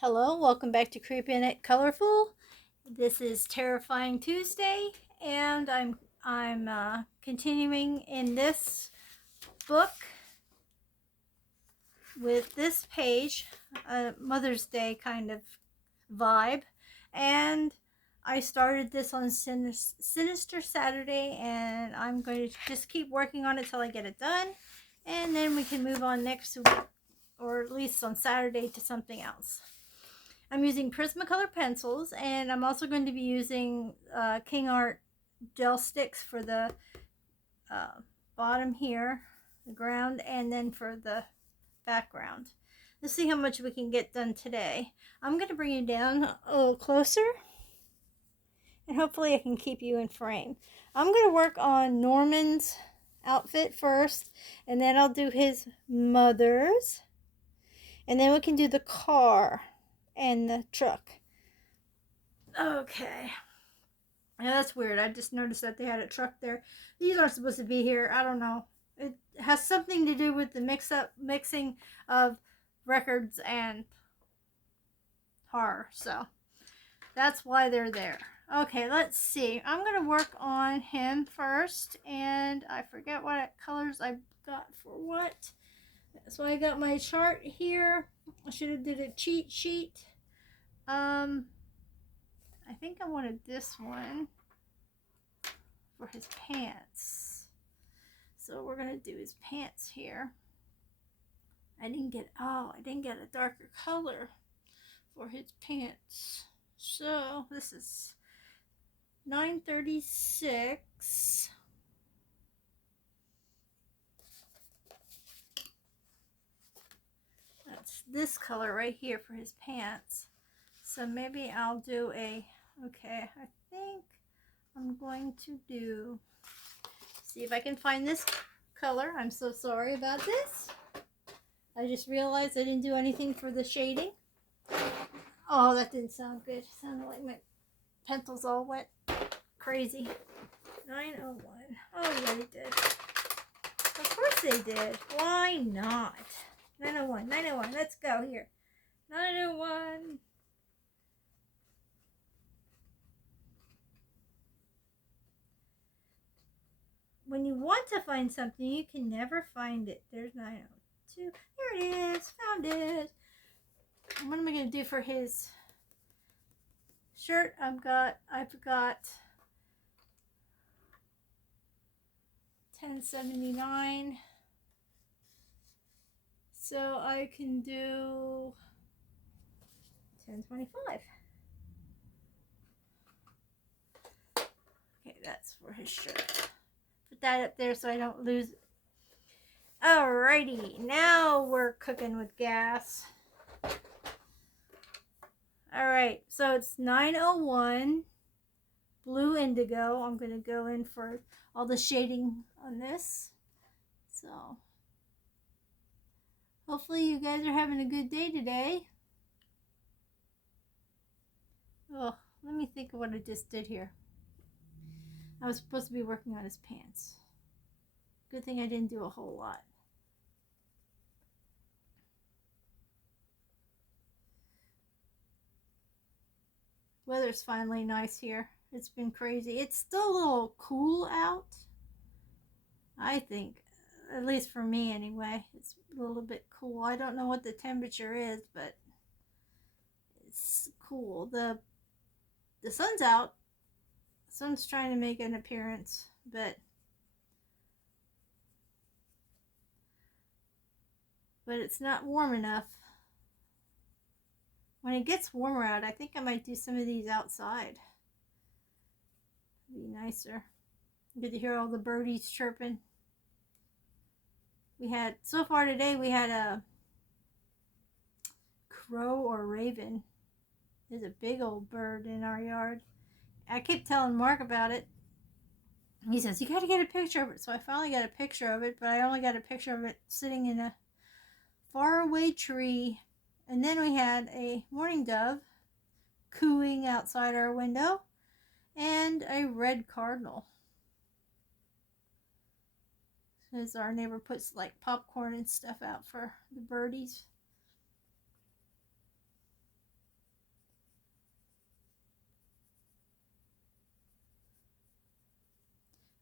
Hello, welcome back to Creeping It Colorful. This is Terrifying Tuesday, and I'm continuing in this book with this page, a Mother's Day kind of vibe, and I started this on Sinister Saturday, and I'm going to just keep working on it till I get it done, and then we can move on next week, or at least on Saturday, to something else. I'm using Prismacolor pencils, and I'm also going to be using King Art gel sticks for the bottom here, the ground, and then for the background. Let's see how much we can get done today. I'm going to bring you down a little closer, and hopefully I can keep you in frame. I'm going to work on Norman's outfit first, and then I'll do his mother's, and then we can do the car and the truck. Okay. Yeah, that's weird. I just noticed that they had a truck there. These aren't supposed to be here. I don't know. It has something to do with the mixing of records and horror. So that's why they're there. Okay, let's see. I'm going to work on him first. And I forget what colors I got for what. So I got my chart here. I should have did a cheat sheet. I think I wanted this one for his pants. So we're going to do his pants here. I didn't get a darker color for his pants. So this is 936. That's this color right here for his pants. So maybe I'll do okay, I think I'm going to see if I can find this color. I'm so sorry about this. I just realized I didn't do anything for the shading. Oh, that didn't sound good. It sounded like my pencils all went crazy. 901. Oh, yeah, they did. Of course they did. Why not? 901. 901. Let's go here. 901. When you want to find something, you can never find it. There's 902. There it is. Found it. What am I going to do for his shirt? I've got 1079. So I can do 1025. Okay, that's for his shirt. Put that up there so I don't lose it. Alrighty, now we're cooking with gas. Alright, so it's 901 blue indigo. I'm going to go in for all the shading on this. So hopefully you guys are having a good day today. Oh, let me think of what I just did here. I was supposed to be working on his pants. Good thing I didn't do a whole lot. Weather's finally nice here. It's been crazy. It's still a little cool out. I think, at least for me anyway, it's a little bit cool. I don't know what the temperature is, but it's cool. The sun's out. The sun's trying to make an appearance, but it's not warm enough. When it gets warmer out, I think I might do some of these outside. It'd be nicer. Good to hear all the birdies chirping. So far today, we had a crow or raven. There's a big old bird in our yard. I kept telling Mark about it. He says, you got to get a picture of it. So I finally got a picture of it, but I only got a picture of it sitting in a faraway tree. And then we had a mourning dove cooing outside our window and a red cardinal. Because our neighbor puts like popcorn and stuff out for the birdies.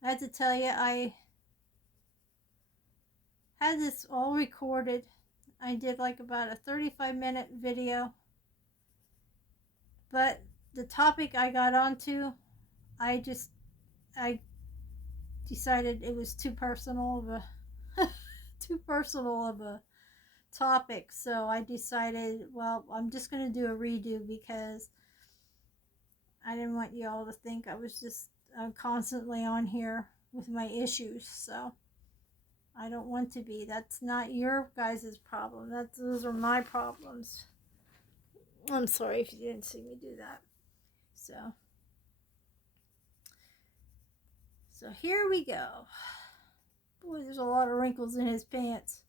I had to tell you, I had this all recorded. I did like about a 35-minute video, but the topic I got onto, I just I decided it was too personal of a too personal of a topic. So I decided, well, I'm just going to do a redo because I didn't want y'all to think I was just constantly on here with my issues. So I don't want to be. That's not your guys' problem. Those are my problems. I'm sorry if you didn't see me do that. So here we go. Boy, there's a lot of wrinkles in his pants.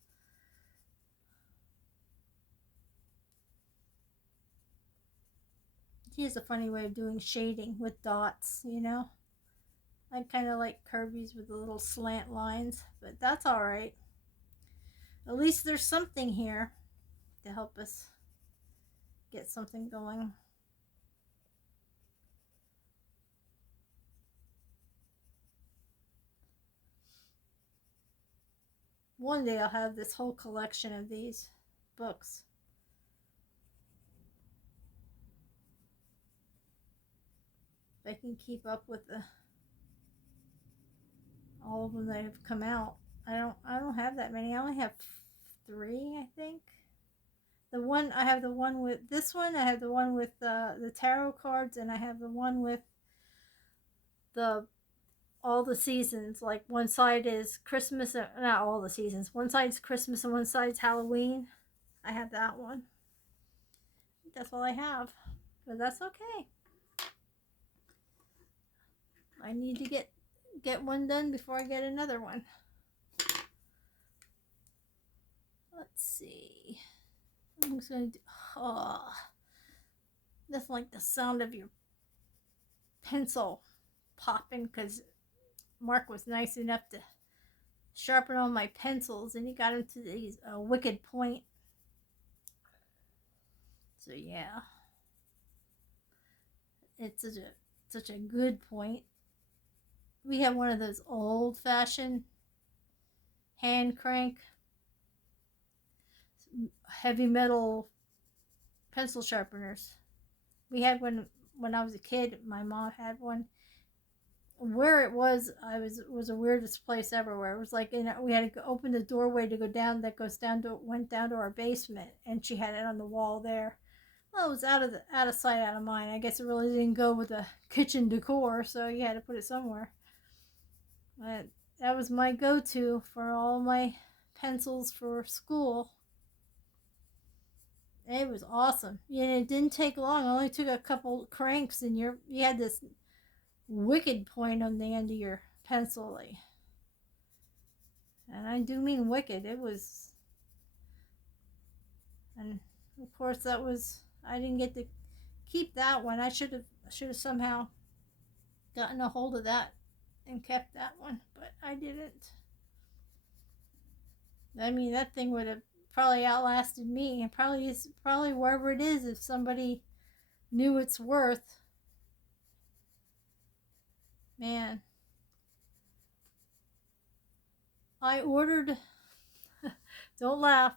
He has a funny way of doing shading with dots, you know? I kind of like Kirby's with the little slant lines, but that's alright. At least there's something here to help us get something going. One day I'll have this whole collection of these books. If I can keep up with all of them that have come out. I don't have that many. I only have 3, I think. I have the one with this one. I have the one with the tarot cards, and I have the one with the all the seasons. Like one side is Christmas, not all the seasons. One side's Christmas and one side's Halloween. I have that one. That's all I have, but that's okay. I need to get one done before I get another one. Let's see. I'm just gonna do. Oh, that's like the sound of your pencil popping because Mark was nice enough to sharpen all my pencils and he got them to these wicked point. So yeah, it's such a good point. We have one of those old-fashioned hand crank heavy metal pencil sharpeners. We had one when I was a kid. My mom had one. Where it was the weirdest place everywhere. It was like we had to open the doorway to go down. That went down to our basement, and she had it on the wall there. Well, it was out of sight, out of mind. I guess it really didn't go with the kitchen decor, so you had to put it somewhere. But that was my go-to for all my pencils for school. It was awesome. Yeah, it didn't take long. It only took a couple cranks, and you had this wicked point on the end of your pencil. And I do mean wicked. It was, and of course I didn't get to keep that one. I should have somehow gotten a hold of that and kept that one, but I didn't. I mean, that thing would have probably outlasted me. It probably wherever it is if somebody knew its worth. Man, I ordered. Don't laugh.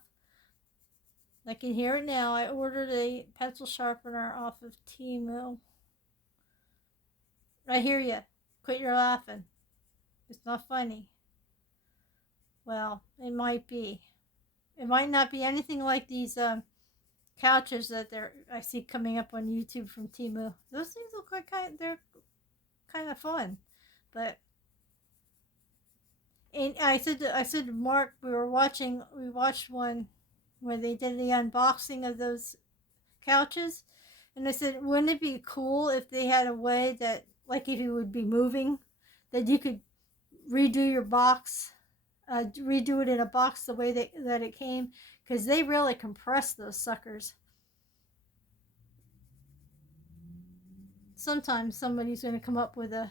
I can hear it now. I ordered a pencil sharpener off of Temu. I hear you. Quit your laughing. It's not funny. Well, it might be. It might not be anything like these couches that I see coming up on YouTube from Temu. Those things look like they're kind of fun, but. And I said to Mark, we watched one where they did the unboxing of those couches, and I said, wouldn't it be cool if they had a way that, like, if you would be moving, that you could redo your box, redo it in a box the way that it came, because they really compress those suckers. Sometimes somebody's going to come up with a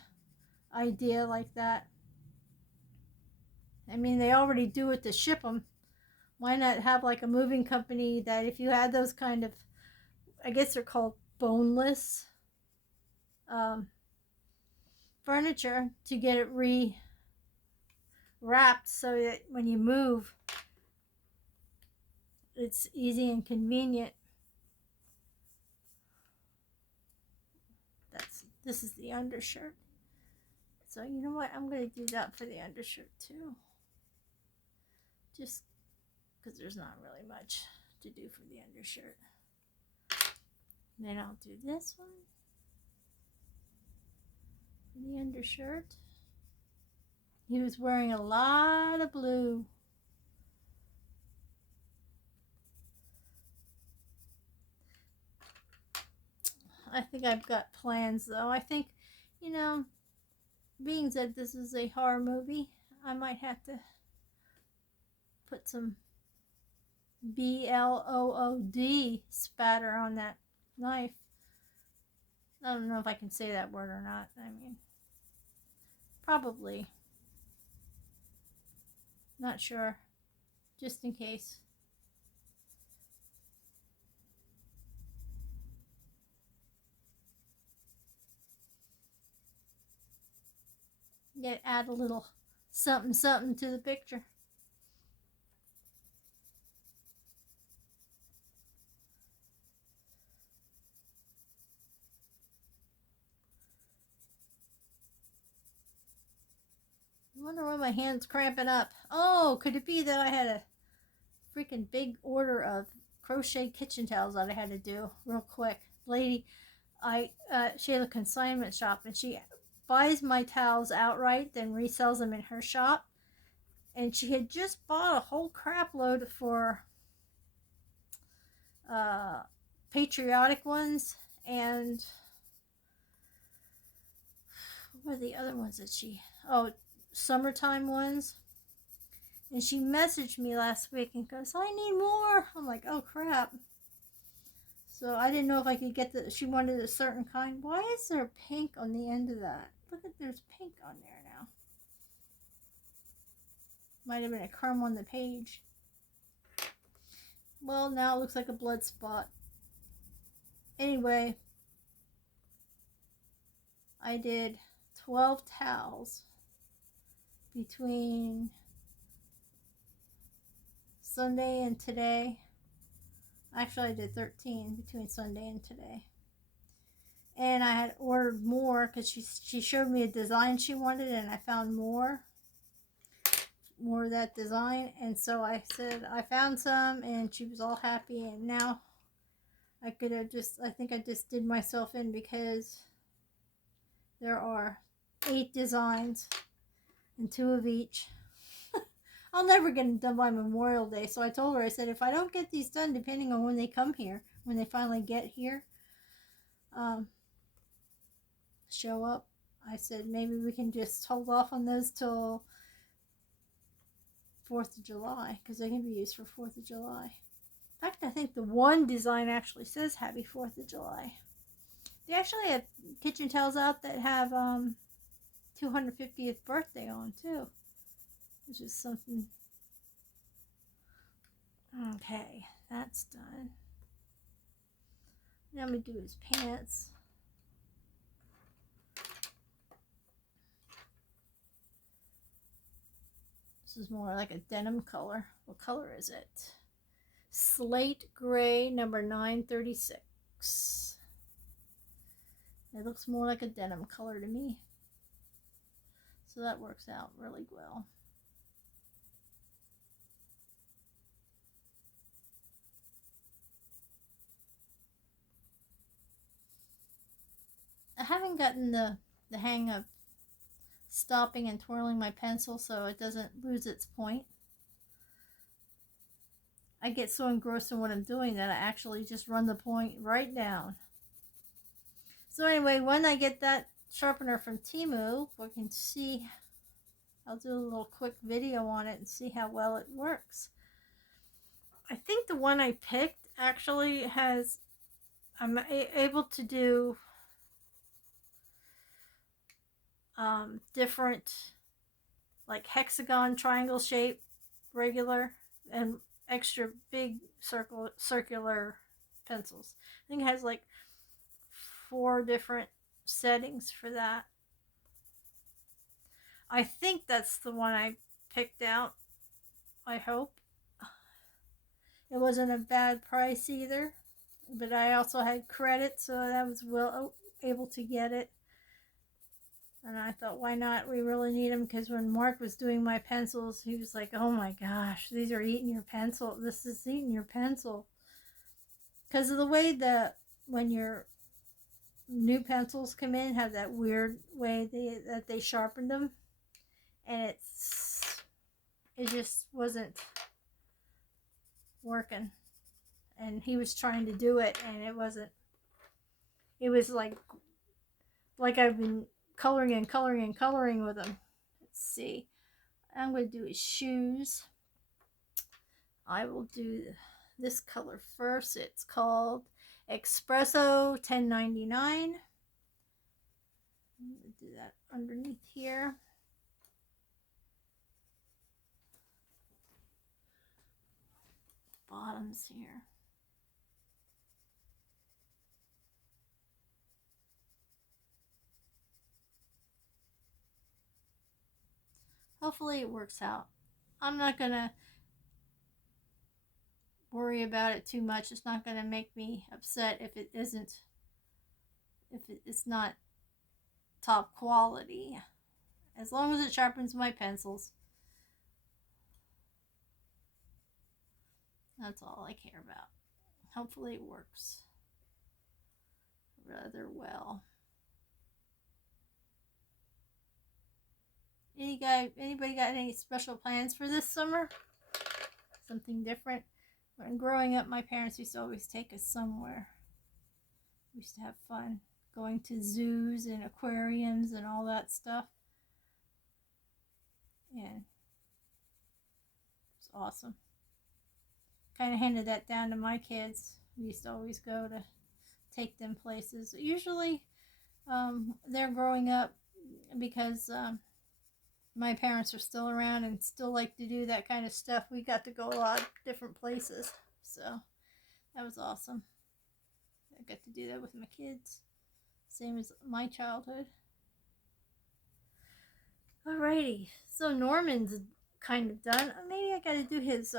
idea like that. I mean, they already do it to ship them. Why not have like a moving company that if you had those kind of, I guess they're called boneless furniture to get it wrapped so that when you move, it's easy and convenient. This is the undershirt. So you know what? I'm going to do that for the undershirt too. Just because there's not really much to do for the undershirt. And then I'll do this one for the undershirt. He was wearing a lot of blue. I think I've got plans though. I think, you know, being that this is a horror movie, I might have to put some BLOOD spatter on that knife. I don't know if I can say that word or not. I mean, probably. Not sure. Just in case. Add a little something something to the picture. I wonder why my hand's cramping up. Oh, could it be that I had a freaking big order of crochet kitchen towels that I had to do real quick? Lady, she has a consignment shop and she buys my towels outright, then resells them in her shop. And she had just bought a whole crap load for patriotic ones, and what were the other ones that summertime ones. And she messaged me last week and goes, I need more. I'm like, oh crap. So I didn't know if I could get she wanted a certain kind. Why is there pink on the end of that? Look at, there's pink on there now. Might have been a crumb on the page. Well, now it looks like a blood spot. Anyway, I did 12 towels between Sunday and today. Actually, I did 13 between Sunday and today. And I had ordered more because she showed me a design she wanted, and I found more of that design. And so I said I found some, and she was all happy. And now I think I just did myself in because there are 8 designs and 2 of each. I'll never get them done by Memorial Day. So I told her, I said, if I don't get these done, depending on when they come here, when they finally get here, show up, I said, maybe we can just hold off on those till 4th of July, because they can be used for 4th of July. In fact, I think the one design actually says Happy 4th of July. They actually have kitchen towels out that have 250th birthday on, too. Which is something. Okay, that's done. Now I'm going to do his pants. This is more like a denim color. What color is it? Slate gray, number 936. It looks more like a denim color to me. So that works out really well. I haven't gotten the hang of stopping and twirling my pencil so it doesn't lose its point. I get so engrossed in what I'm doing that I actually just run the point right down. So anyway, when I get that sharpener from Temu, we can see, I'll do a little quick video on it and see how well it works. I think the one I picked actually has, I'm able to do different, like hexagon, triangle shape, regular, and extra big circular pencils. I think it has like 4 different settings for that. I think that's the one I picked out. I hope. It wasn't a bad price either, but I also had credit, so I was able to get it. And I thought, why not? We really need them, because when Mark was doing my pencils, he was like, oh my gosh, these are eating your pencil. This is eating your pencil. Because of the way when your new pencils come in, have that weird way that they sharpen them. And it just wasn't working. And he was trying to do it, and it wasn't. It was like I've been coloring and coloring and coloring with them. Let's see. I'm going to do his shoes. I will do this color first. It's called Espresso 1099. I'm going to do that underneath here. Bottoms here. Hopefully it works out. I'm not going to worry about it too much. It's not going to make me upset if it's not top quality. As long as it sharpens my pencils. That's all I care about. Hopefully it works rather well. Anybody got any special plans for this summer? Something different? When growing up, my parents used to always take us somewhere. We used to have fun going to zoos and aquariums and all that stuff. And it's awesome. Kind of handed that down to my kids. We used to always go to take them places. Usually they're growing up because my parents are still around and still like to do that kind of stuff. We got to go a lot of different places. So that was awesome. I got to do that with my kids. Same as my childhood. Alrighty. So Norman's kind of done. Maybe I got to do his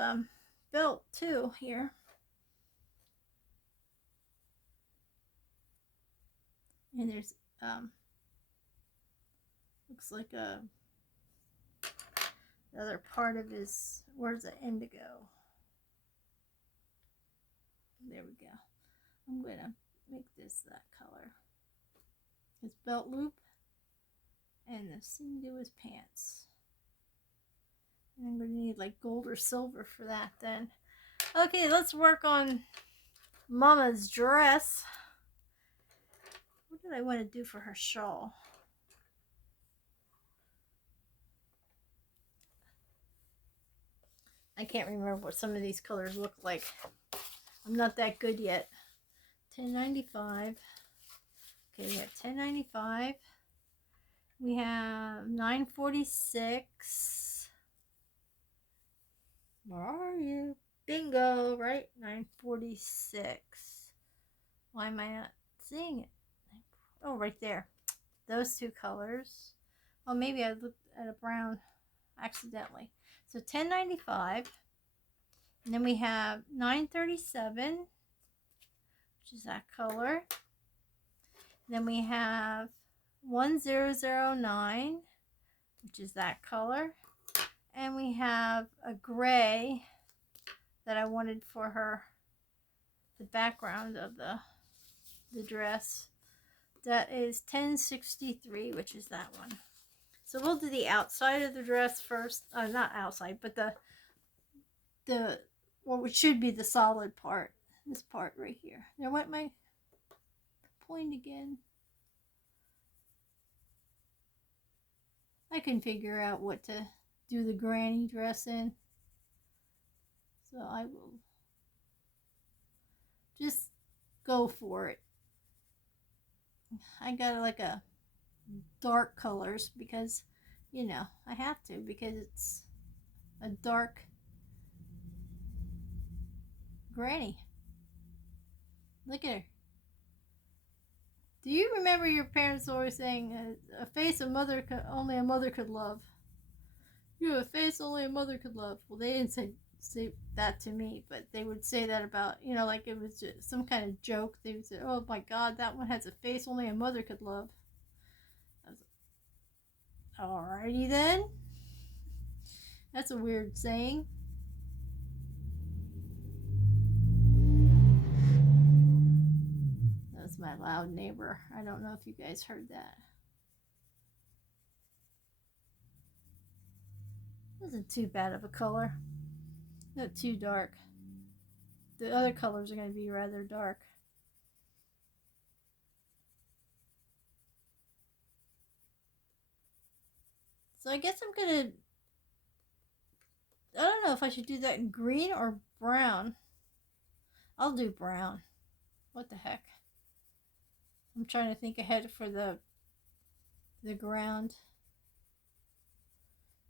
belt too here. And there's looks like the other part of his, where's the indigo? There we go. I'm gonna make this that color. His belt loop, and the same do his pants. And I'm gonna need like gold or silver for that then. Okay, let's work on Mama's dress. What did I want to do for her shawl? I can't remember what some of these colors look like. I'm not that good yet. 1095. Okay, we have 1095. We have 946. Where are you? Bingo, right? 946. Why am I not seeing it? Oh, right there. Those two colors. Oh, maybe I looked at a brown accidentally. So 1095. And then we have 937, which is that color. Then we have 1009, which is that color. And we have a gray that I wanted for her, the background of the dress. That is 1063, which is that one. So we'll do the outside of the dress first. Not outside, but what should be the solid part. This part right here. Now what my point again? I can figure out what to do the granny dress in. So I will just go for it. I got like a dark colors because, you know, I have to, because it's a dark granny. Look at her. Do you remember your parents always saying, "A face only a mother could love"? You have a face only a mother could love. Well, they didn't say that to me, but they would say that about, like it was just some kind of joke. They would say, "Oh my God, that one has a face only a mother could love." I was like, alrighty then. That's a weird saying. That's my loud neighbor. I don't know if you guys heard that. Wasn't too bad of a color. Not too dark. The other colors are going to be rather dark. So I guess I'm going to... I don't know if I should do that in green or brown. I'll do brown. What the heck? I'm trying to think ahead for the ground.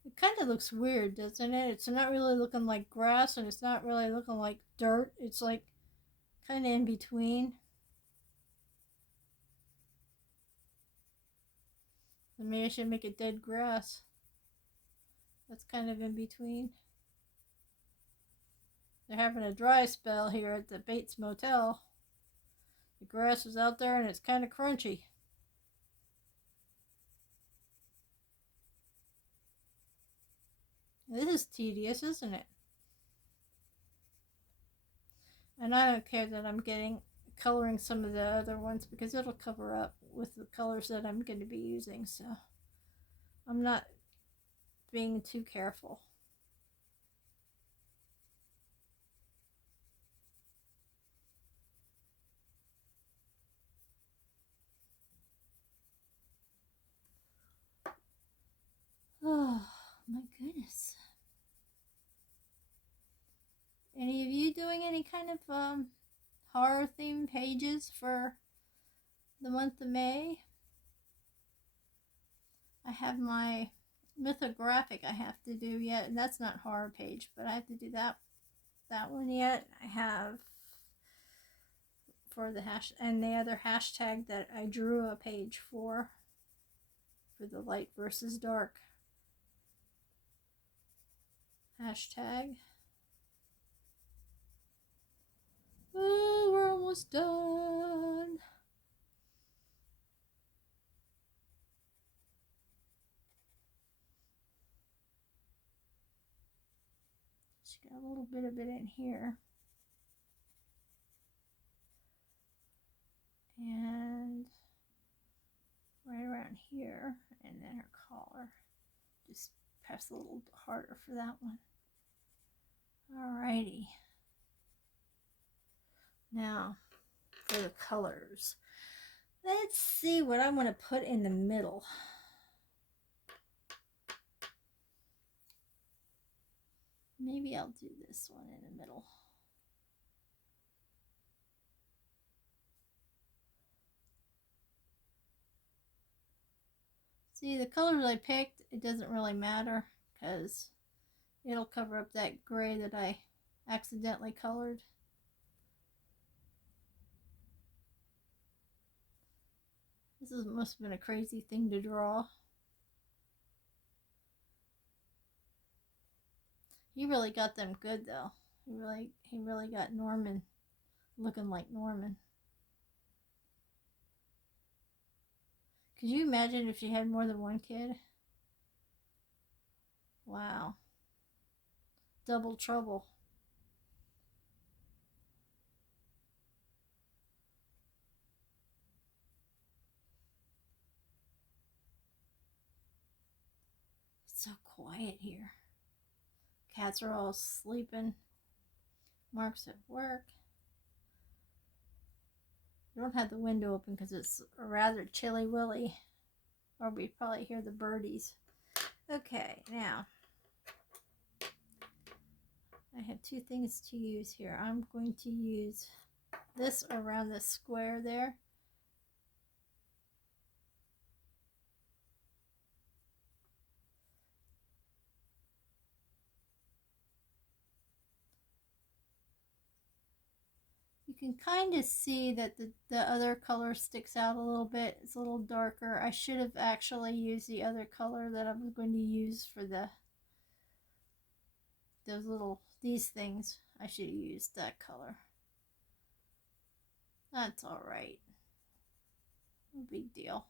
It kind of looks weird, doesn't it? It's not really looking like grass, and it's not really looking like dirt. It's like kind of in between. And maybe I should make it dead grass. That's kind of in between. They're having a dry spell here at the Bates Motel. The grass is out there and it's kind of crunchy. This is tedious, isn't it? And I don't care that I'm coloring some of the other ones because it'll cover up with the colors that I'm going to be using. So I'm not being too careful. Oh my goodness. Any of you doing any kind of horror themed pages for the month of May? I have my mythographic I have to do yet, and that's not horror page, but I have to do that one yet. I have for the hash and the other hashtag that I drew a page for the light versus dark hashtag. Oh, we're almost done. Just got a little bit of it in here. And right around here, and then her collar. Just press a little harder for that one. Alrighty. Now, for the colors. Let's see what I want to put in the middle. Maybe I'll do this one in the middle. See, the colors I picked, it doesn't really matter because it'll cover up that gray that I accidentally colored. Must have been a crazy thing to draw. He really got them good though. He really got Norman looking like Norman. Could you imagine if she had more than one kid? Wow. Double trouble. It's so quiet here. Cats are all sleeping. Mark's at work. I don't have the window open because it's rather chilly willy. Or we probably hear the birdies. Okay, now I have two things to use here. I'm going to use this around the square there. You can kind of see that the other color sticks out a little bit. It's a little darker. I should have actually used the other color that I'm going to use for these things. I should have used that color. That's all right. No big deal.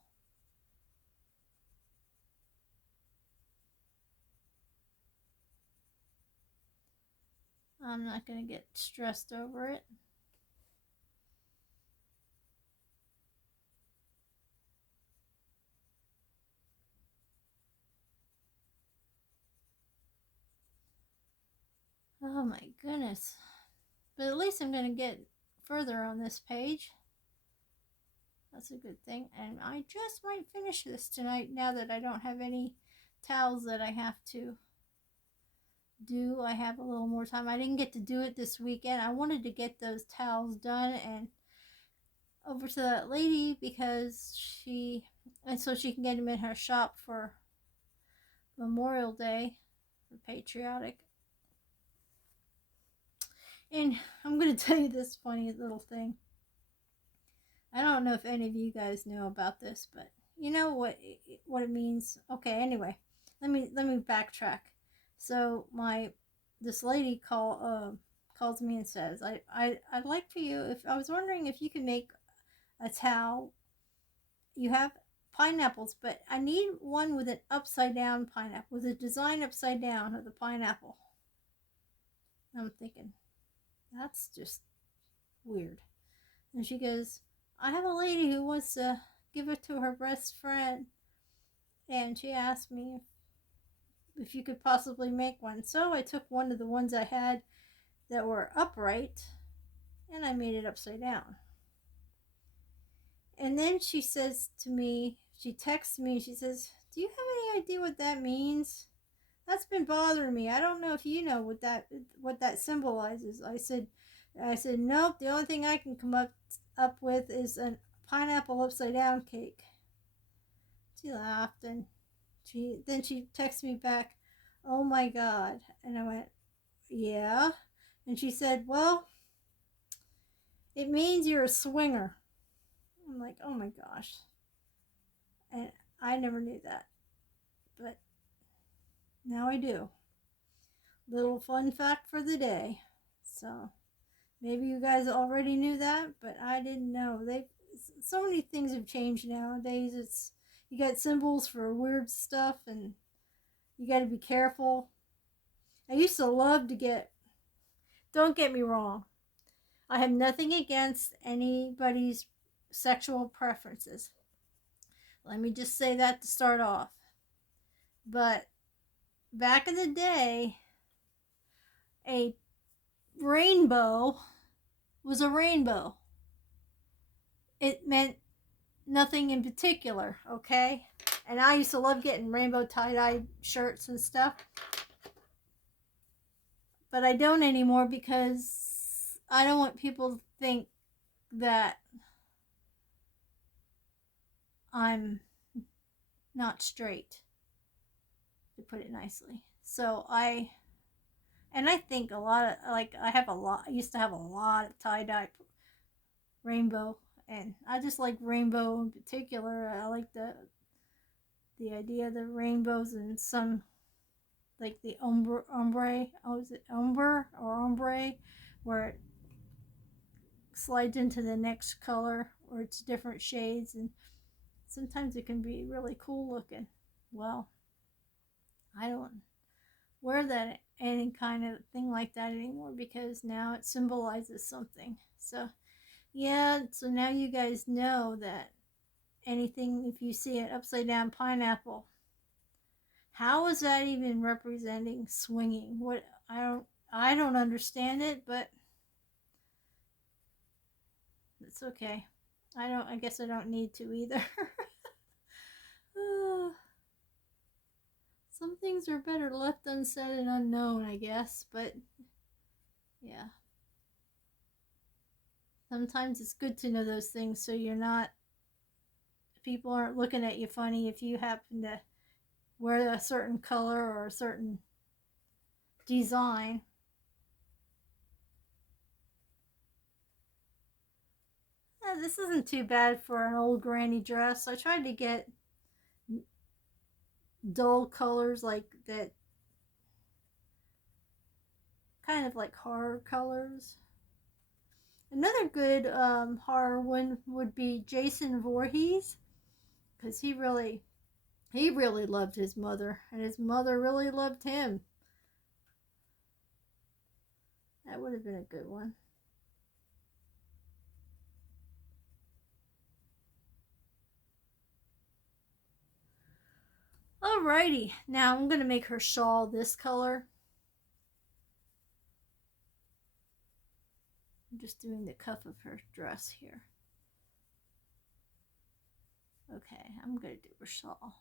I'm not going to get stressed over it. Oh my goodness. But at least I'm going to get further on this page. That's a good thing. And I just might finish this tonight now that I don't have any towels that I have to do. I have a little more time. I didn't get to do it this weekend. I wanted to get those towels done and over to that lady because so she can get them in her shop for Memorial Day, for patriotic. And I'm going to tell you this funny little thing. I don't know if any of you guys know about this, but you know what it means. Okay, anyway, let me backtrack. So this lady calls me and says, I'd like for you, if I was wondering if you could make a towel. You have pineapples, but I need one with an upside down pineapple, with a design upside down of the pineapple. I'm thinking, that's just weird. And she goes, I have a lady who wants to give it to her best friend, and she asked me if you could possibly make one. So I took one of the ones I had that were upright, and I made it upside down. And then she says to me, she texts me, she says, do you have any idea what that means? That's been bothering me. I don't know if you know what that symbolizes. I said, nope, the only thing I can come up with is a pineapple upside down cake. She laughed, and she texted me back, oh my God. And I went, yeah. And she said, well, it means you're a swinger. I'm like, oh my gosh. And I never knew that, but now I do. Little fun fact for the day. So maybe you guys already knew that, but I didn't know. So many things have changed nowadays. You got symbols for weird stuff, and you got to be careful. I used to love to don't get me wrong, I have nothing against anybody's sexual preferences. Let me just say that to start off. But back in the day, a rainbow was a rainbow. It meant nothing in particular, okay? And I used to love getting rainbow tie-dye shirts and stuff. But I don't anymore because I don't want people to think that I'm not straight, to put it nicely. So I think a lot of, I used to have a lot of tie-dye rainbow, and I just like rainbow in particular. I like the idea of the rainbows and some, like the ombre, is it ombre or ombre, where it slides into the next color, or it's different shades, and sometimes it can be really cool looking. Well, I don't wear that any kind of thing like that anymore because now it symbolizes something. So yeah, so now you guys know that anything, if you see an upside down pineapple, how is that even representing swinging? What, I don't understand it, but it's okay. I guess I don't need to either. Some things are better left unsaid and unknown, I guess, but yeah. Sometimes it's good to know those things so people aren't looking at you funny if you happen to wear a certain color or a certain design. This isn't too bad for an old granny dress. I tried to get dull colors like that, kind of like horror colors. Another good horror one would be Jason Voorhees, because he really loved his mother, and his mother really loved him. That would have been a good one. Alrighty, now I'm going to make her shawl this color. I'm just doing the cuff of her dress here. Okay, I'm going to do her shawl.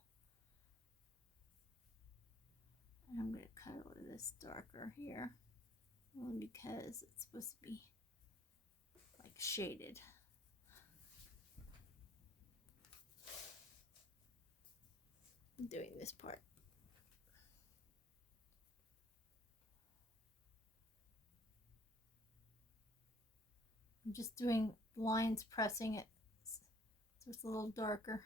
I'm going to color this darker here, only because it's supposed to be like shaded. I'm doing this part. I'm just doing lines, pressing it so it's a little darker.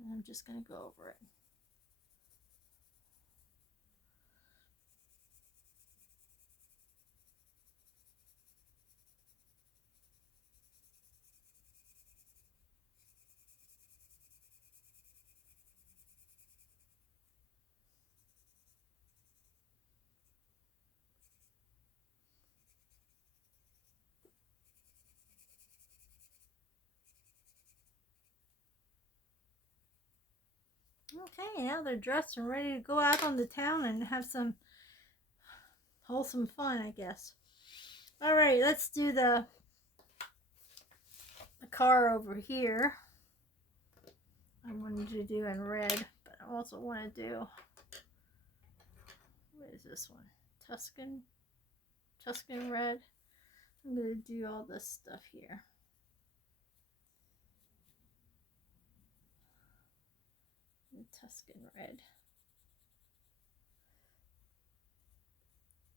And I'm just going to go over it. Okay, now they're dressed and ready to go out on the town and have some wholesome fun, I guess. Alright, let's do the car over here. I wanted to do in red, but I also want to do, what is this one? Tuscan red. I'm going to do all this stuff here. The Tuscan red.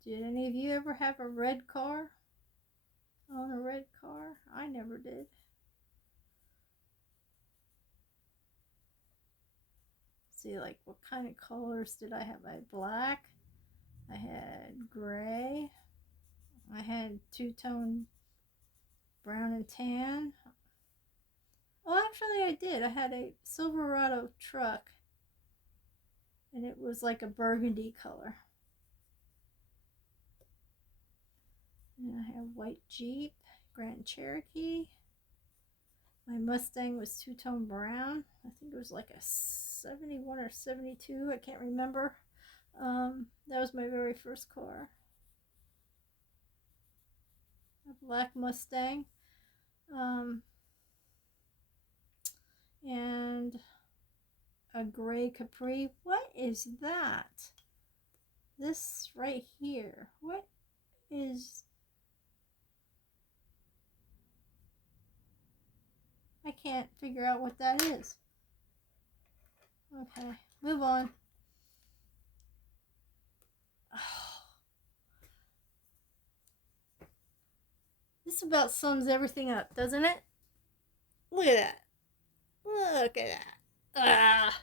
Did any of you ever have a red car? Own a red car? I never did. See, like, what kind of colors did I have? I had black, I had gray, I had two-tone brown and tan. Oh, actually I did. I had a Silverado truck, and it was like a burgundy color. And I had a white Jeep, Grand Cherokee. My Mustang was two-tone brown. I think it was like a 71 or 72. I can't remember. That was my very first car. A black Mustang. And a gray Capri. What is that? This right here. What is... I can't figure out what that is. Okay, move on. Oh. This about sums everything up, doesn't it? Look at that. Look at that. Ah.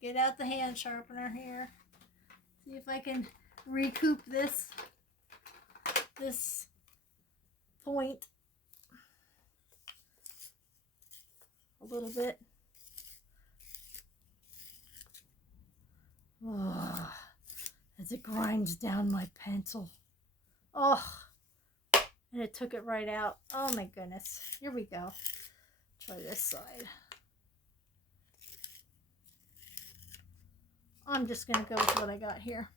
Get out the hand sharpener here. See if I can recoup this point a little bit. Oh, as it grinds down my pencil. Oh, and it took it right out. Oh my goodness. Here we go. Try this side. I'm just going to go with what I got here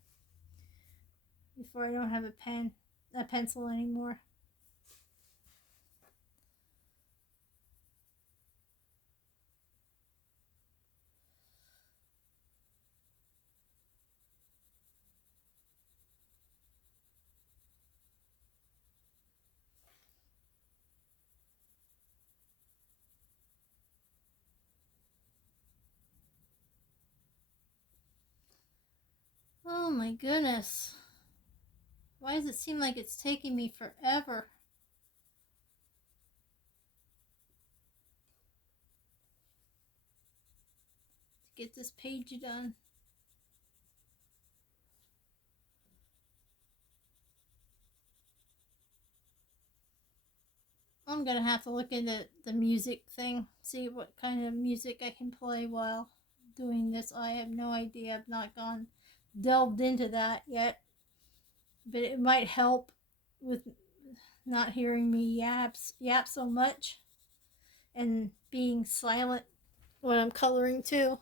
before I don't have a pencil anymore. Oh my goodness. Why does it seem like it's taking me forever to get this page done? I'm gonna have to look into the music thing, see what kind of music I can play while doing this. I have no idea. I've not delved into that yet, but it might help with not hearing me yap so much and being silent when I'm coloring too.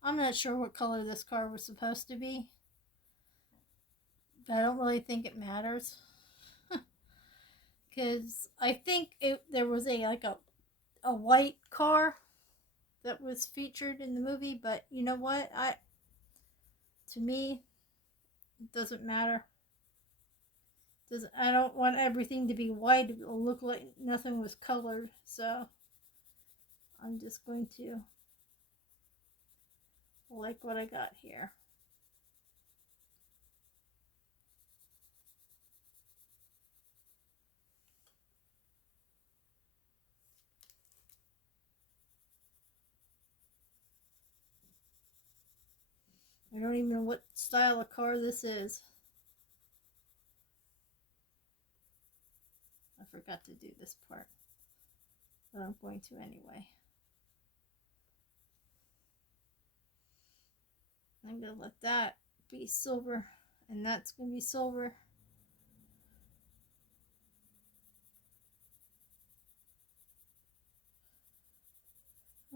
I'm not sure what color this card was supposed to be, but I don't really think it matters because I think there was a white car that was featured in the movie, but you know what? To me, it doesn't matter. I don't want everything to be white. It will look like nothing was colored. So I'm just going to like what I got here. I don't even know what style of car this is. I forgot to do this part, but I'm going to anyway. I'm going to let that be silver, and that's going to be silver.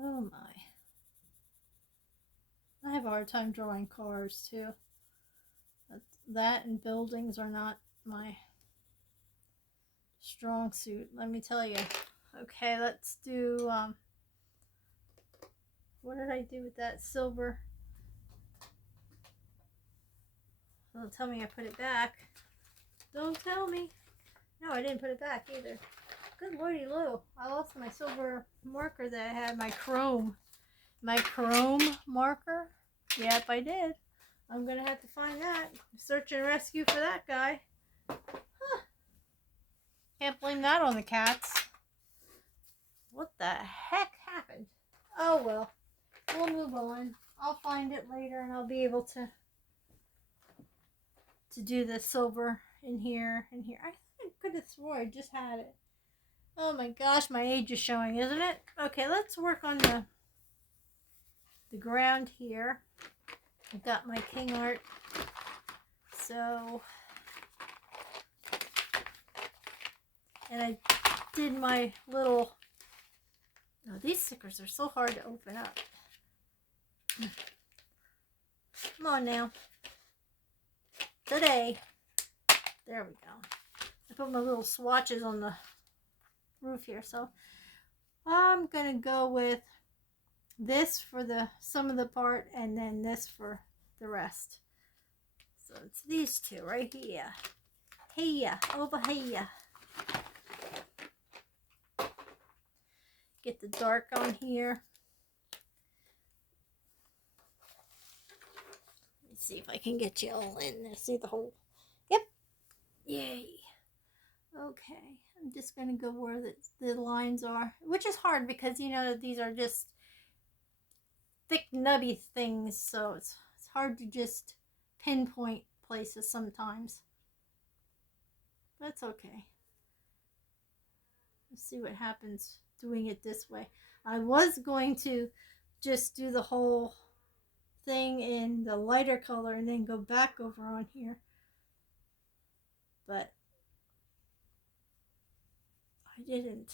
Oh my. I have a hard time drawing cars too. That and buildings are not my strong suit, let me tell you. Okay, let's do, what did I do with that silver? Don't tell me I put it back. Don't tell me. No, I didn't put it back either. Good lordy Lou. I lost my silver marker that I had, my chrome marker. Yep, I did. I'm gonna have to find that. Search and rescue for that guy. Huh. Can't blame that on the cats. What the heck happened? Oh well. We'll move on. I'll find it later and I'll be able to do the silver in here and here. I could have swore I just had it. Oh my gosh, my age is showing, isn't it? Okay, let's work on the ground here. I've got my king art. So, and I did my little, oh, these stickers are so hard to open up. Come on now. Today. There we go. I put my little swatches on the roof here. So I'm going to go with this for some of the part and then this for the rest. So it's these two right here. Here, over here. Get the dark on here. Let's see if I can get you all in there. See the hole? Yep. Yay. Okay. I'm just going to go where the lines are, which is hard because, you know, these are just thick, nubby things, so it's hard to just pinpoint places sometimes. That's okay. Let's see what happens doing it this way. I was going to just do the whole thing in the lighter color and then go back over on here, but I didn't.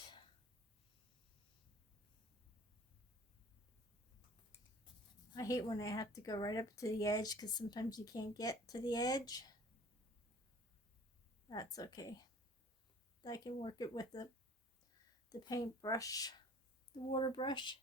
I hate when I have to go right up to the edge because sometimes you can't get to the edge. That's okay. I can work it with the paintbrush, the water brush.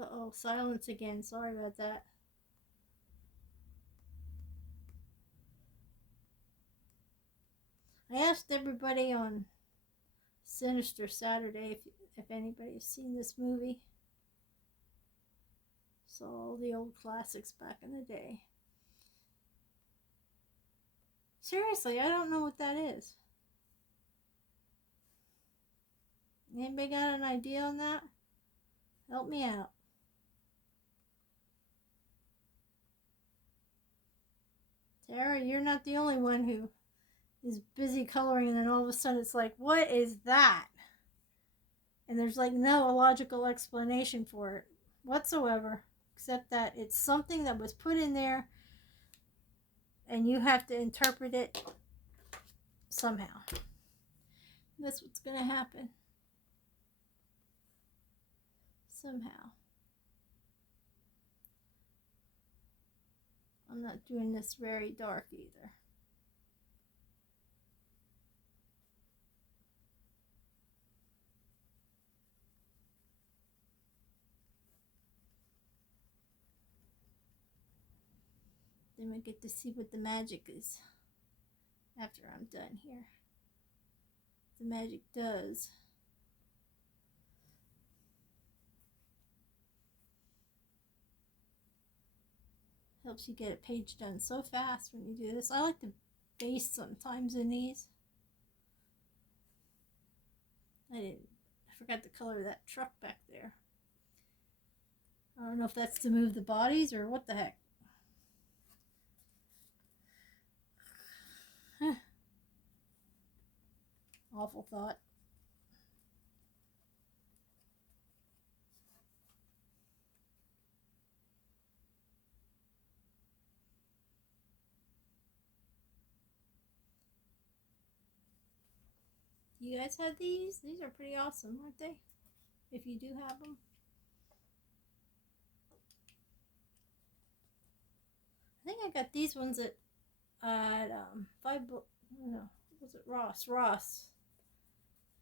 Uh-oh, silence again. Sorry about that. I asked everybody on Sinister Saturday if anybody's seen this movie. Saw all the old classics back in the day. Seriously, I don't know what that is. Anybody got an idea on that? Help me out. Tara, you're not the only one who is busy coloring, and then all of a sudden it's like, what is that? And there's like no logical explanation for it whatsoever, except that it's something that was put in there and you have to interpret it somehow. That's what's going to happen. Somehow. I'm not doing this very dark either. Then we get to see what the magic is after I'm done here. The magic does. Helps you get a page done so fast when you do this. I like the base sometimes in these. I forgot the color of that truck back there. I don't know if that's to move the bodies or what the heck. Awful thought. You guys had these? These are pretty awesome, aren't they? If you do have them. I think I got these ones at was it Ross?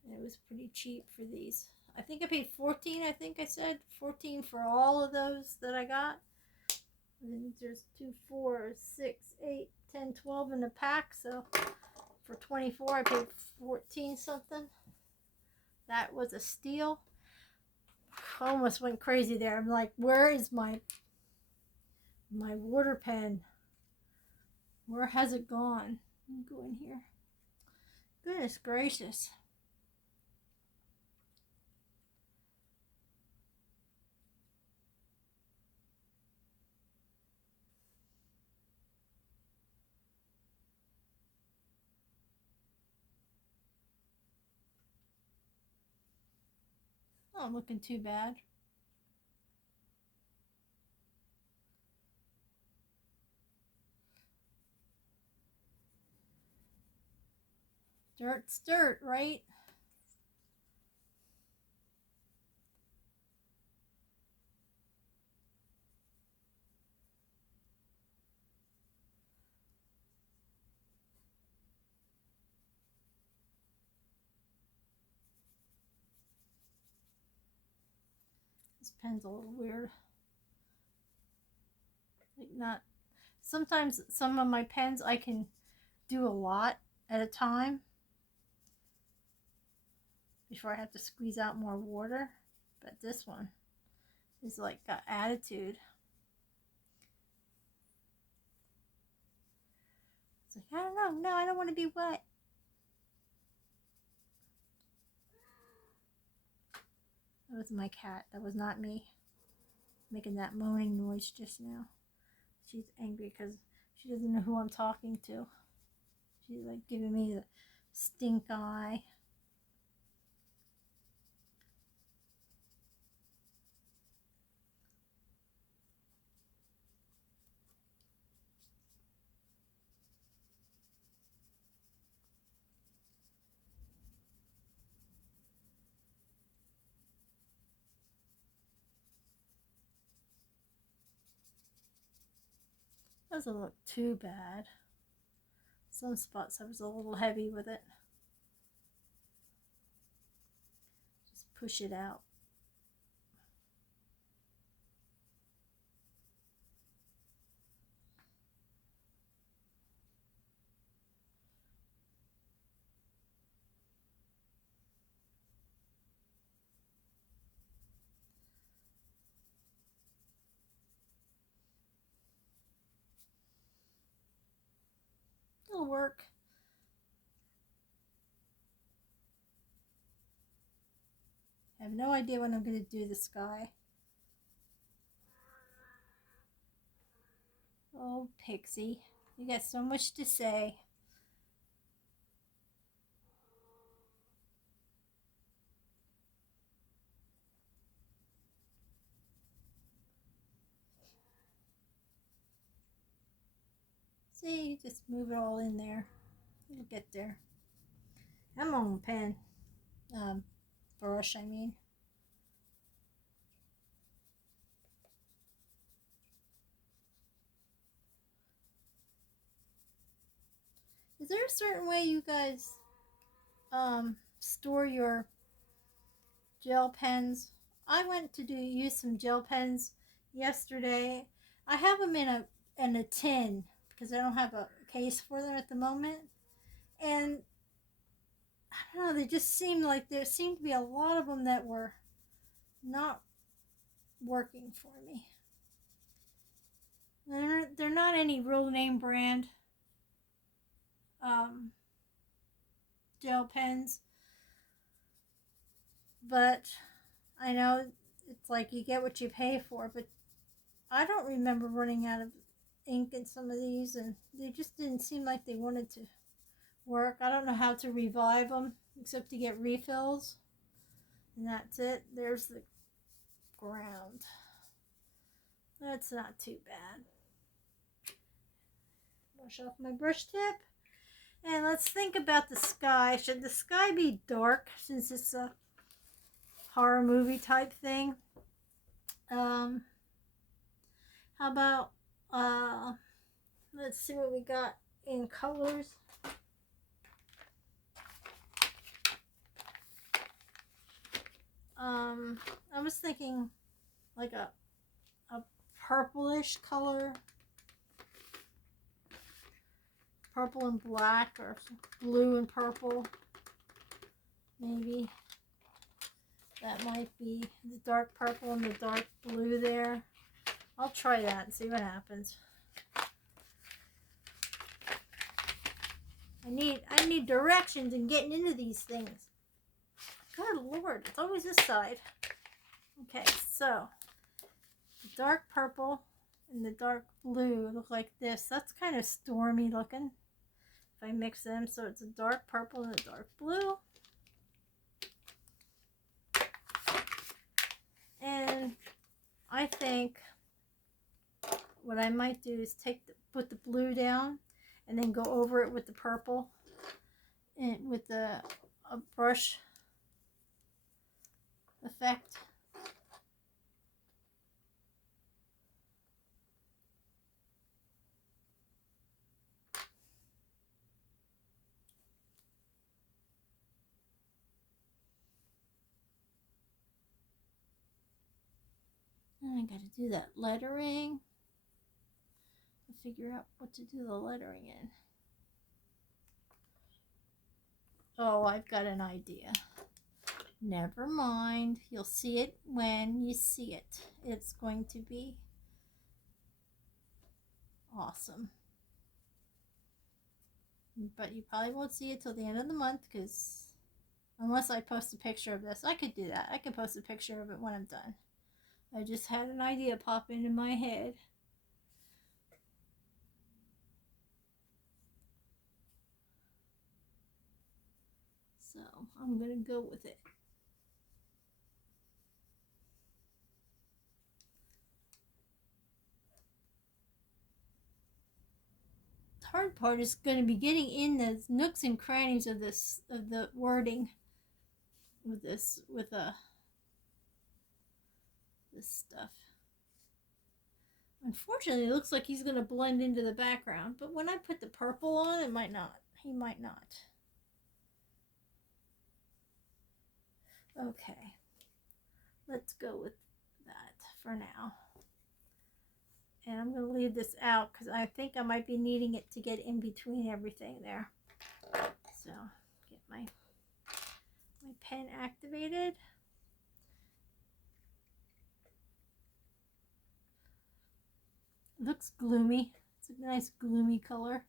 And it was pretty cheap for these. I think I paid $14. I think I said $14 for all of those that I got. And then there's 2, 4, 6, 8, 10, 12 in the pack. So for $24, I paid 14 something. That was a steal. I almost went crazy there. I'm like, where is my water pen? Where has it gone? Let me go in here. Goodness gracious. Not looking too bad. Dirt's dirt, right? This pen's a little weird. Like not. Sometimes some of my pens I can do a lot at a time before I have to squeeze out more water. But this one is like got attitude. It's like, I don't know. No, I don't want to be wet. That was my cat. That was not me making that moaning noise just now. She's angry because she doesn't know who I'm talking to. She's like giving me the stink eye. Doesn't look too bad. Some spots I was a little heavy with it. Just push it out. It'll work. I have no idea when I'm going to do the sky. Oh, Pixie, you got so much to say. See, just move it all in there. You'll get there. I'm on pen. Brush, I mean. Is there a certain way you guys store your gel pens? I went to use some gel pens yesterday. I have them in a tin because I don't have a case for them at the moment. And I don't know, they just seemed like there seemed to be a lot of them that were not working for me. They're not any real name brand gel pens, but I know it's like you get what you pay for, but I don't remember running out of ink in some of these, and they just didn't seem like they wanted to work. I don't know how to revive them except to get refills, and that's it. There's the ground. That's not too bad. Wash off my brush tip. And let's think about the sky. Should the sky be dark since it's a horror movie type thing? How about let's see what we got in colors. I was thinking like a purplish color. Purple and black, or blue and purple. Maybe that might be the dark purple and the dark blue there. I'll try that and see what happens. I need directions in getting into these things. Good Lord, it's always this side. Okay, so the dark purple and the dark blue look like this. That's kind of stormy looking. If I mix them, so it's a dark purple and a dark blue. And I think what I might do is put the blue down and then go over it with the purple and with a brush effect. And I gotta do that lettering. I'll figure out what to do the lettering in. Oh, I've got an idea. Never mind. You'll see it when you see it. It's going to be awesome. But you probably won't see it till the end of the month, because unless I post a picture of this, I could do that. I could post a picture of it when I'm done. I just had an idea pop into my head. So I'm going to go with it. The hard part is going to be getting in the nooks and crannies of the wording with this stuff. Unfortunately, it looks like he's going to blend into the background, but when I put the purple on, it might not. He might not. Okay, let's go with that for now. And I'm going to leave this out because I think I might be needing it to get in between everything there. So, get my pen activated. It looks gloomy. It's a nice gloomy color.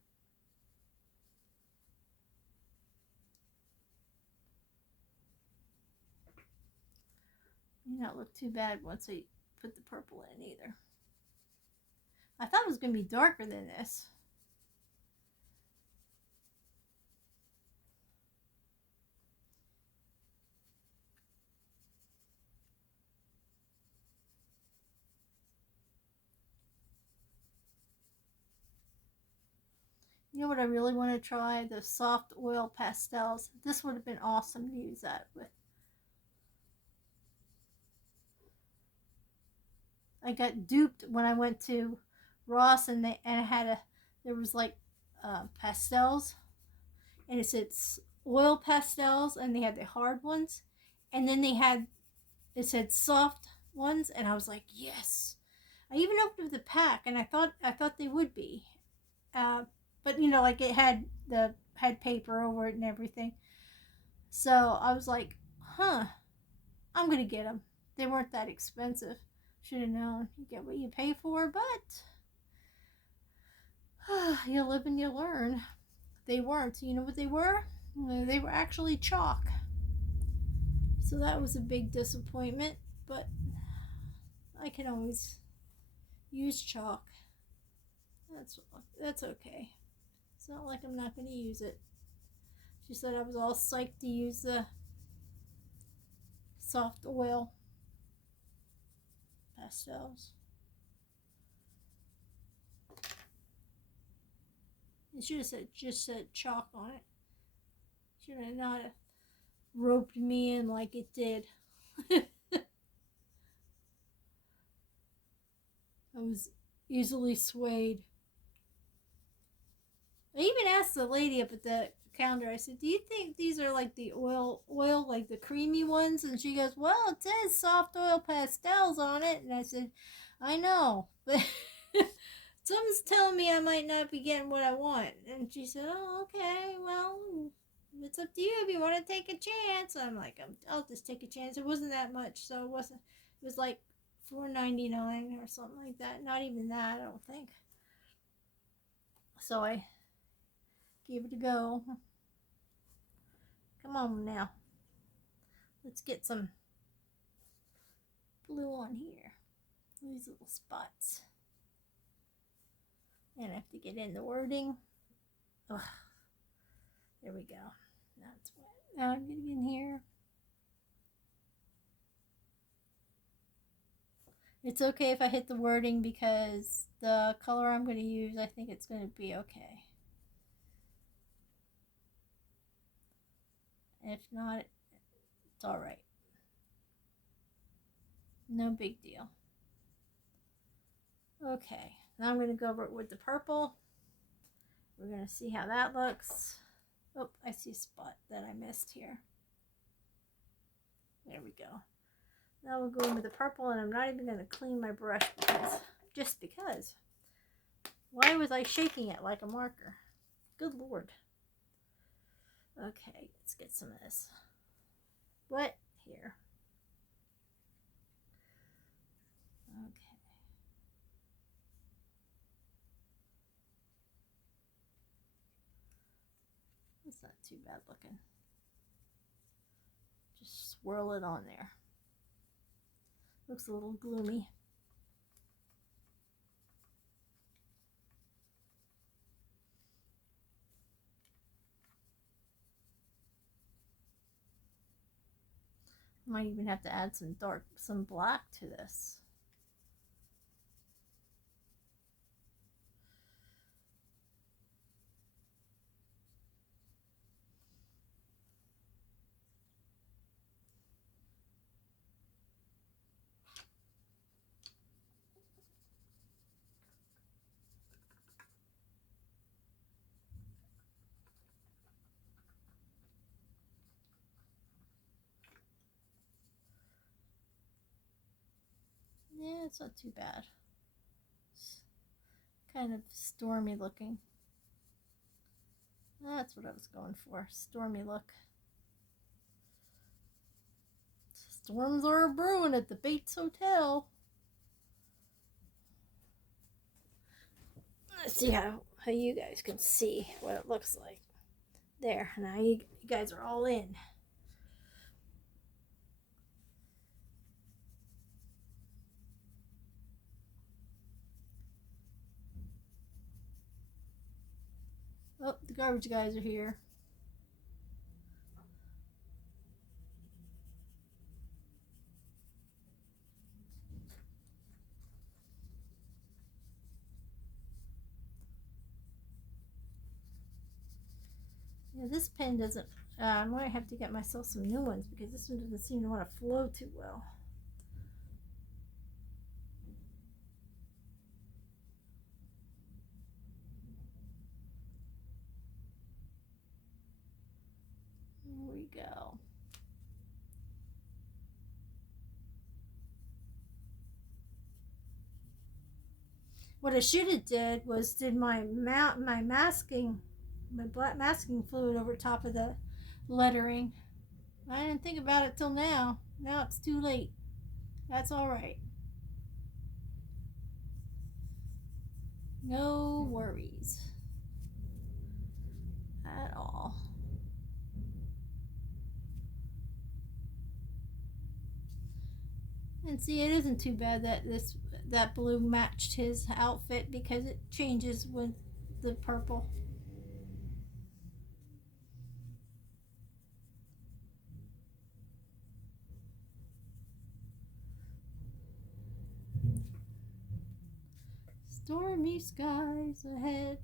Not look too bad once I put the purple in either. I thought it was going to be darker than this. You know what I really want to try? The soft oil pastels. This would have been awesome to use that with. I got duped when I went to Ross and there was like pastels, and it said oil pastels, and they had the hard ones, and then it said soft ones, and I was like, yes. I even opened the pack, and I thought they would be, but like it had paper over it and everything. So I was like, huh, I'm gonna get them. They weren't that expensive. Should have known. You get what you pay for, but you live and you learn. They weren't. You know what they were? They were actually chalk. So that was a big disappointment, but I can always use chalk. That's okay. It's not like I'm not going to use it. She said I was all psyched to use the soft oil pastels. It should have just said chalk on it. Should have not roped me in like it did. I was easily swayed. I even asked the lady up at the counter, I said, do you think these are like the oil, like the creamy ones? And she goes, well, it says soft oil pastels on it. And I said, I know, but something's telling me I might not be getting what I want. And she said, oh, okay, well, it's up to you if you want to take a chance. I'm like, I'll just take a chance. It wasn't that much, so it was like $4.99 or something like that. Not even that, I don't think. So I gave it a go. Come on now. Let's get some blue on here. These little spots. And I have to get in the wording. Ugh. There we go. That's wet. Now I'm getting in here. It's okay if I hit the wording because the color I'm going to use, I think it's going to be okay. If not, it's alright. No big deal. Okay, now I'm going to go over it with the purple. We're going to see how that looks. Oh, I see a spot that I missed here. There we go. Now we'll go in with the purple, and I'm not even going to clean my brush just because. Why was I shaking it like a marker? Good Lord. Okay, let's get some of this wet here. Okay. It's not too bad looking. Just swirl it on there. Looks a little gloomy. Might even have to add some black to this. Yeah, it's not too bad. It's kind of stormy looking. That's what I was going for. Stormy look. Storms are brewing at the Bates Hotel. Let's see how you guys can see what it looks like. There, now you guys are all in. Oh, the garbage guys are here. Yeah, this pen doesn't. I might have to get myself some new ones because this one doesn't seem to want to flow too well. Here we go. What I should have did was did my masking, my black masking fluid over top of the lettering. I didn't think about it till now. Now it's too late. That's all right. No worries at all. And see, it isn't too bad that that blue matched his outfit because it changes with the purple. Stormy skies ahead.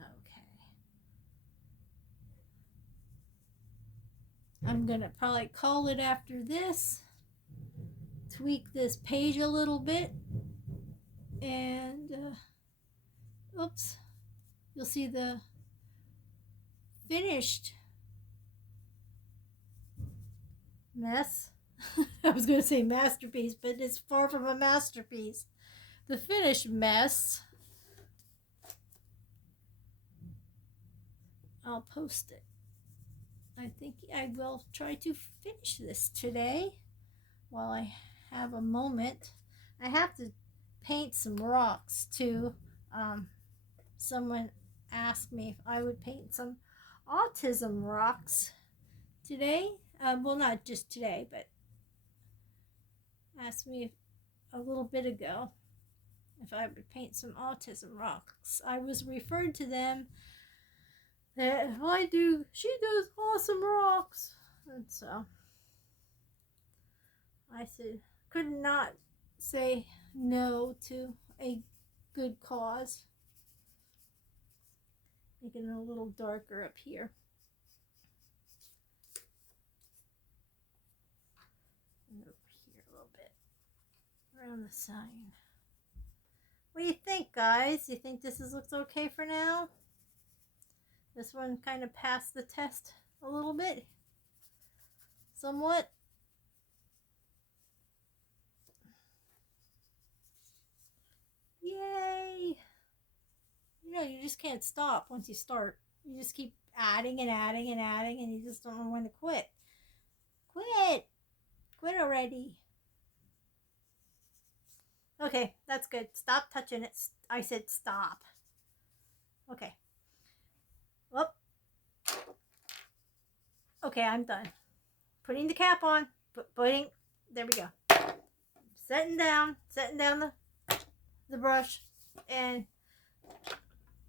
Okay. I'm gonna probably call it after this. Tweak this page a little bit. And, oops. You'll see the finished mess. I was going to say masterpiece, but it's far from a masterpiece. The finished mess. I'll post it. I think I will try to finish this today while I have a moment. I have to paint some rocks too. Someone asked me if I would paint some autism rocks today. Well, not just today, but asked me a little bit ago if I would paint some autism rocks. I was referred to them that she does awesome rocks. And so I said, could not say no to a good cause. Making it a little darker up here. And over here a little bit. Around the sign. What do you think, guys? You think this looks okay for now? This one kind of passed the test a little bit. Somewhat. Yay! You know, you just can't stop once you start. You just keep adding and adding and adding, and you just don't know when to quit. Quit! Quit already. Okay, that's good. Stop touching it. I said stop. Okay. Whoop. Okay, I'm done. Putting the cap on. There we go. Setting down the brush, and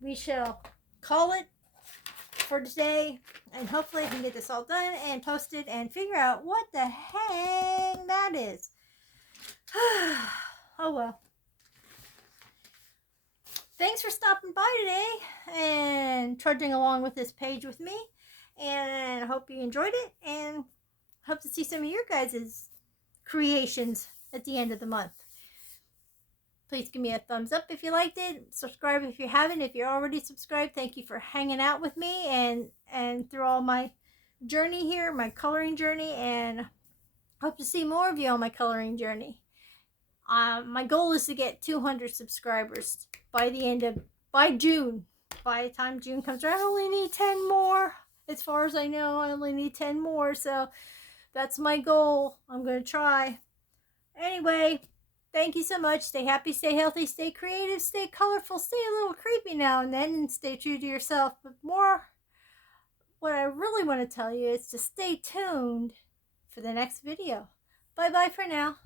we shall call it for today, and hopefully I can get this all done and posted and figure out what the hang that is. Oh well. Thanks for stopping by today and trudging along with this page with me, and I hope you enjoyed it, and hope to see some of your guys' creations at the end of the month. Please give me a thumbs up if you liked it. Subscribe if you haven't. If you're already subscribed, thank you for hanging out with me and through all my journey here, my coloring journey, and hope to see more of you on my coloring journey. My goal is to get 200 subscribers by June. By the time June comes around, I only need 10 more. As far as I know, I only need 10 more. So that's my goal. I'm going to try. Anyway, thank you so much. Stay happy, stay healthy, stay creative, stay colorful, stay a little creepy now and then, and stay true to yourself. But more, what I really want to tell you is to stay tuned for the next video. Bye-bye for now.